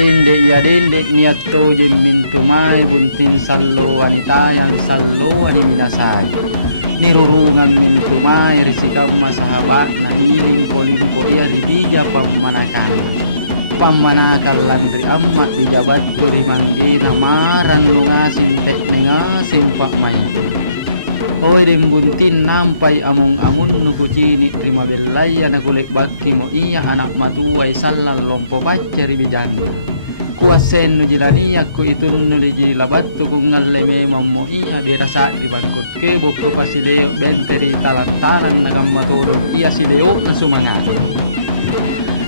dende ya dende niat to jembintu mai buntin sallo wanita yang sallo wani minasai nirurungan mintu mai risika masahabat na iling polimpo ya ridija pamanakan landri amat dijabat turi mangki namaran lungasin ngasim pak mai oi buntin nampai among amun nuku cini terima belaya na golek baki mo iya anak matuai sallan lompo pacari bijanda kuasen nu jilania ku itun nu di labat tu ngalle memang mo iya dirasa di bangkot ke boko pasileo benteri talantanan na gammatoro iya sileo na sumangat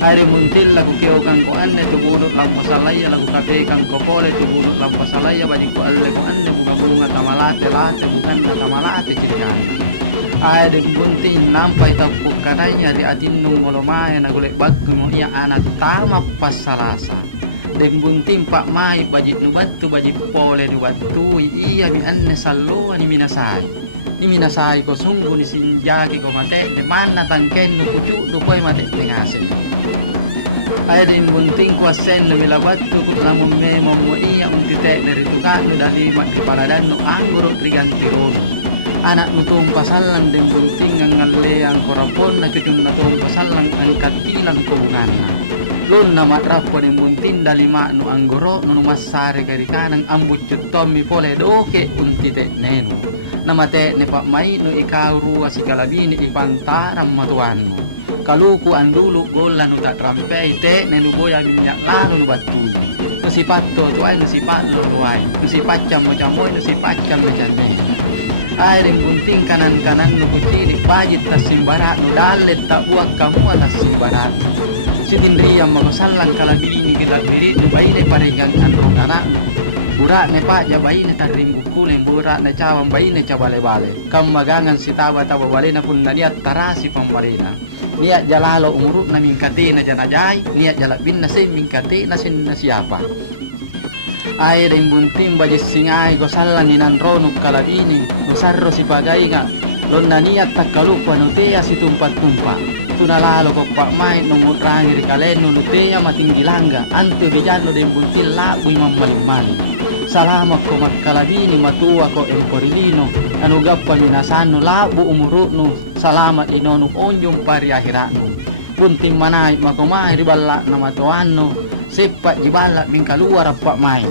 Ari muntil lagu keo kang ko anne tu bunut lampa salaya lagu kabe kang ko pole tu bunut lampa salaya badi ko alle ko anne buka bunga tamalate late bukan tamalate cirikana ay de buntin nampai tapuk kananya di atin nung molomaya na golek baggo mo iya anak tama pasarasa de buntin pak mai bajit nu batu bajit pole di watu iya mi anne sallo ani minasai ni minasai ko sungguh ni sinjaki ko mate de mana tangken nu kucu du poi mate tengase ay din bunting kuasen na milabatu kung lamun memo mo iya untite dari tukan dari magkiparadan no angguro trigantiro anak nutong pasalan din bunting ang ngalle ang korapon na cucung natong pasalan ang katilang kubungana lun na matrapo din bunting dalima no angguro no numasari karikanang ambut cutomi pole doke untite neno namate ne pak mai no ikaw ruwa si kalabini ipantaram matuan mo kaluku andulu gola nu tak rampai te nenu boya minyak lalu nu batu nu si patto tuai nu si patlo tuai nu si pacam macam nu si pacam macam ne air yang gunting kanan nu kuci di pajit tas simbarat nu dalet tak buat kamu atas simbarat sidin riam mengasalang kalabini kita biri nu bayi de paregang andong anak burak ne pak ja bayi ne tarim bukulen burak ne cawang bayi ne cabale-bale kam magangan si tawa bale na pun niat tarasi pamparina niat jalalo umurut na mingkati na janajay niat jalabin na sin mingkati na sin na siapa ay rin buntim bajis singay gosalan ni nanrono kalabini usarro si bagay nga don na niat takalupa nutea si tumpat-tumpa tunalalo ko pak may nung utrangi rikaleno nutea matinggilangga anto bijano din buntil laboy mamalimali salamat ko magkalabini matua ko emporilino anugap paminasano labo umurutno salamat inonu onyong pariahirano bunting manay makumay ribala na matuano sipat jibala mingkaluar pak may